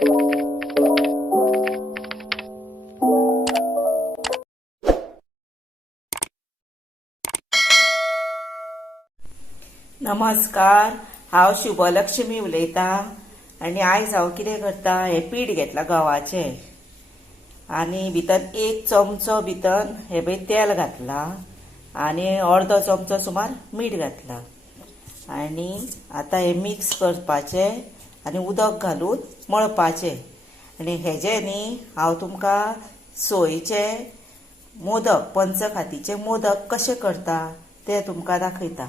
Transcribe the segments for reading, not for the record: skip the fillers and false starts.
नमस्कार, हांव शुभलक्ष्मी उलयतां आनी आयज हांव कितें करता, हे पीठ घेतला गव्हाचे आनी भितर 1 चमचो भितर हे पळय तेल घातला आनी अर्दो चमचो सुमार मीठ घातला आनी आतां हे मिक्स करपाचे आनी उदक घालून मळपाचे आनी हेजे न्ही हांव तुमकां सोयेचे मोदक पंचखातीचे मोदक कशे करता ते तुमकां दाखयता।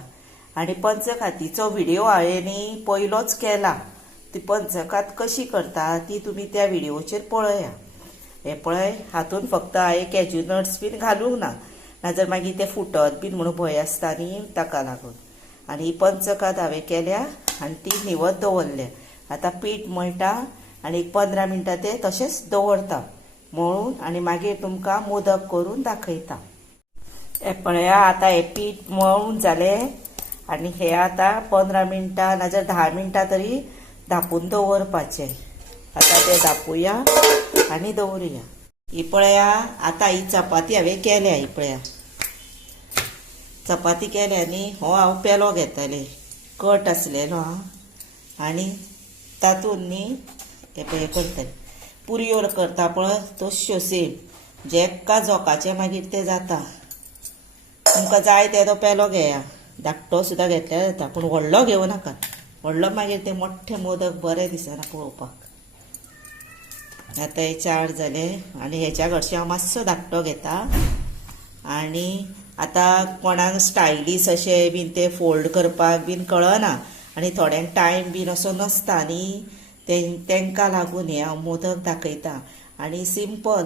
आनी पंचखातीचो व्हिडिओ हांवें न्ही पयलोच केला, ती पंचखात कशी करता ती तुमी त्या व्हिडिओचेर पळया। हे पळय, हातून फक्त हांवें कॅज्यू नट्स बीन घालूंक ना, नाजाल्यार मागीर ते फुटत बीन म्हणून भंय आसता न्ही ताका लागून। आनी ही पंचखात हांवें केल्या आनी ती निवत दवरल्या। आतां पीठ मळटा आनी 15 मिनटां ते तशेंच दवरता मळून आनी मागीर तुमकां मोदक करून दाखयता। हे पळया, आतां हे पीठ मळून जालें आनी हे आतां 15 मिनटां नाजाल्यार 10 मिनटां तरी धापून दवरपाचें। आतां ते धापुया आनी दवरुया। ही पळया, आतां ही चपाती हांवें केल्या। ही पळया, चपाती केल्या न्ही, हो हांव पेलो घेतलें, कट आसलेलो आनी तातूंत न्ही हे पळय करतलें, पुरयो करता पळय तश्यो सेम, जे एका जोकाचे मागीर ते जाता। तुमकां जाय तेदो पेलो घेया, धाकटो सुद्दां घेतल्यार जाता, पूण व्हडलो घेवं नाका, व्हडलो मागीर ते मोठे मोदक बरें दिसना पळोवपाक। आतां हे 4 जाले आनी हेच्या घरचे हांव मातसो धाकटो घेता आनी आतां कोणाक स्टायलीश अशे बीन ते फोल्ड करपाक बीन कळना आनी थोड्यांक टायम बीन असो नसता न्ही, तांकां लागून हे हांव मोदक दाखयता। आनी सिंपल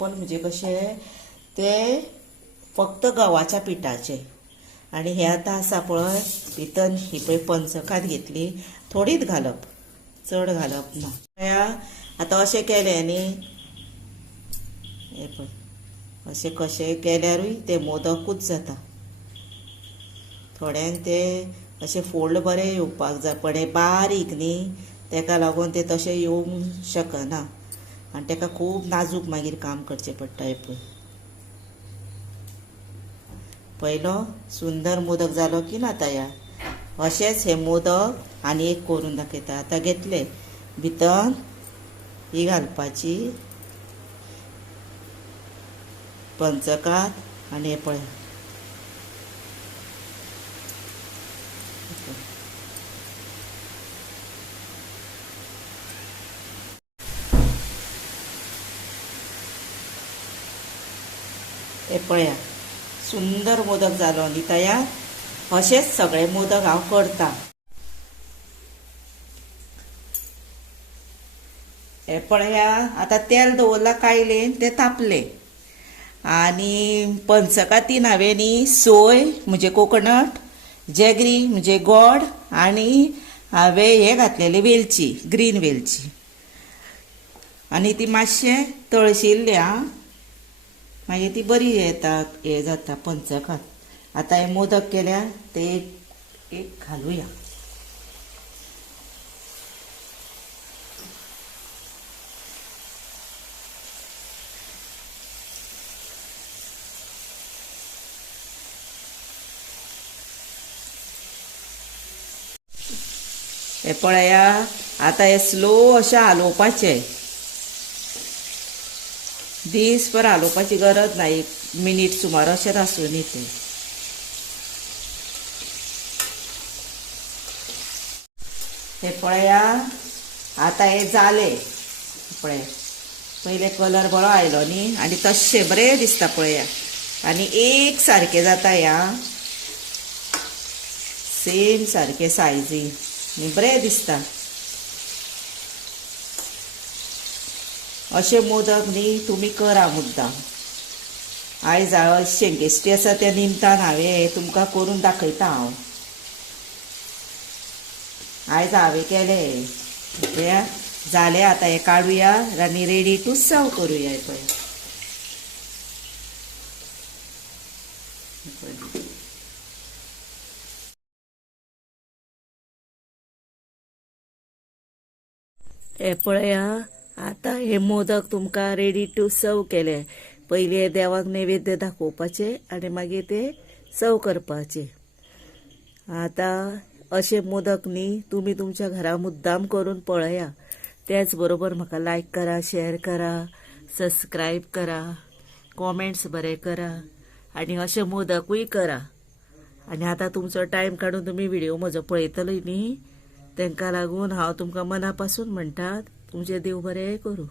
म्हणजे कशें, ते फक्त गव्हाच्या पिठाचे। आनी हे आतां आसा पळय भितर, ही पळय पंचखात घेतली, थोडीच घालप, चड घालप ना। आतां अशें केलें न्ही, हे पळय अशें कशें केल्यारूय ते मोदकूच जाता। थोड्यांक ते अशें फोल्ड बरें येवपाक जाय, पण हे बारीक न्ही तेका लागून ते तशें येवंक शकना आनी तेका खूब नाजूक मागीर काम करचें पडटा। हे पळय, पयलो सुंदर मोदक जालो की ना तयार। अशेंच हे मोदक आनी एक करून दाखयता। आतां घेतले भितर ही घालपाची पंचखात आनी हे पळय, हे पळया, सुंदर मोदक जालो न्ही तयार। अशेंच सगळे मोदक हांव करता। हे पळया, आतां तेल दवरला कायलेन, ते तापले आनी पंचखातीन हांवें न्ही सोय म्हणजे कोकोनट, जॅगरी म्हणजे गोड आनी हांवें हे घातलेले वेलची, ग्रीन वेलची, आनी ती मातशें तळशिल्ली मागीर ती बरी येता, हे जाता पंचखात। आतां हे मोदक केल्या ते एक घालुया। हे पळया, आतां हे स्लो अशें हालोवपाचें, दीसभर हालोवपाची गरज ना, 1 मिनीट सुमार अशें आसूं ते। हे पळया, आतां हे जाले पळय, पयले कलर बरो आयलो न्ही आनी तशें बरें दिसता पळया, आनी एक सारकें जाता ह्या, सेम सारकें सायजीन आनी बरें दिसता। अशें मोदक न्ही तुमी करा मुद्दाम। आयज हांव शेंगेस्टी आसा त्या निमतान हांवें तुमकां करून दाखयता। हांव आयज हांवें केले हे जाले। आतां हे काडुया आनी रेडी टू सर्व करुया। हे पळय, हे पळया आता हे मोदक तुमकां रेडी टू सर्व केले. पयलीं हे देवाक नैवेद्य दाखोवपाचे आनी मागीर ते सर्व करपाचे. आता अशे मोदक न्ही तुमी तुमच्या घरा मुद्दाम करून पळया. त्याच बरोबर म्हाका लायक करा, शेअर करा, सबस्क्राईब करा, कॉमेंट्स बरे करा आनी अशे मोदकूय करा. आनी आतां तुमचो टायम काडून तुमी व्हिडिओ म्हजो पळयतलो न्ही, तांकां लागून हांव तुमकां मना पासून म्हणटात तुमचें देव बरें करूं.